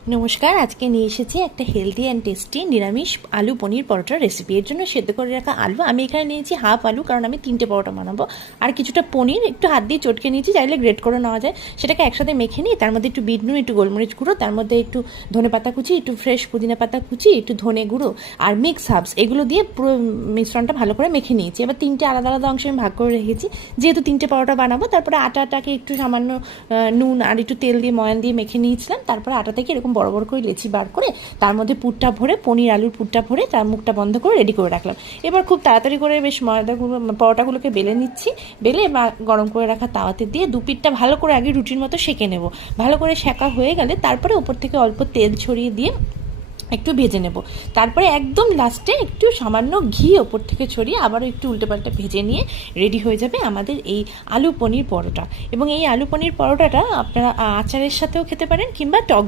নমস্কার, আজকে নিয়ে এসেছি একটা হেলদি অ্যান্ড টেস্টি নিরামিষ আলু পনির পরোটার রেসিপি। এর জন্য সেদ্ধ করে রাখা আলু আমি এখানে নিয়েছি হাফ আলু, কারণ আমি 3টে পরোটা বানাবো। আর কিছুটা পনির একটু হাত দিয়ে চটকে নিয়েছি, চাইলে গ্রেট করে নেওয়া যায়। সেটাকে একসাথে মেখে নিই, তার মধ্যে একটু বিট নুন, একটু গোলমরিচ গুঁড়ো, তার মধ্যে একটু ধনে পাতা কুচি, একটু ফ্রেশ পুদিনা পাতা কুচি, একটু ধনে গুঁড়ো আর মিক্স হার্বস, এগুলো দিয়ে পুরো মিশ্রণটা ভালো করে মেখে নিয়েছি। এবার 3টে আলাদা আলাদা অংশে আমি ভাগ করে রেখেছি, যেহেতু 3টে পরোটা বানাবো। তারপরে আটাটাকে একটু সামান্য নুন আর একটু তেল দিয়ে ময়ান দিয়ে মেখে নিয়েছিলাম। তারপরে আটা থেকে এরকম বড় বড় করে লেচি বার করে তার মধ্যে পুরটা ভরে, পনির আলুর পুরটা ভরে তার মুখটা বন্ধ করে রেডি করে রাখলাম। এবার খুব তাড়াতাড়ি করে বেশ ময়দাগুলো পরোটাগুলোকে বেলে নিচ্ছি। বেলে গরম করে রাখা তাওয়াতে দিয়ে দুপিঠটা ভালো করে আগে রুটির মতো সেঁকে নেব। ভালো করে সেঁকা হয়ে গেলে তারপরে ওপর থেকে অল্প তেল ছড়িয়ে দিয়ে একটু ভেজে নেব। তারপরে একদম লাস্টে একটু সামান্য ঘি ওপর থেকে ছড়িয়ে আবারও একটু উল্টোপাল্টা ভেজে নিয়ে রেডি হয়ে যাবে আমাদের এই আলু পনির পরোটা। এবং এই আলু পনির পরোটাটা আপনারা আচারের সাথেও খেতে পারেন, কিংবা টক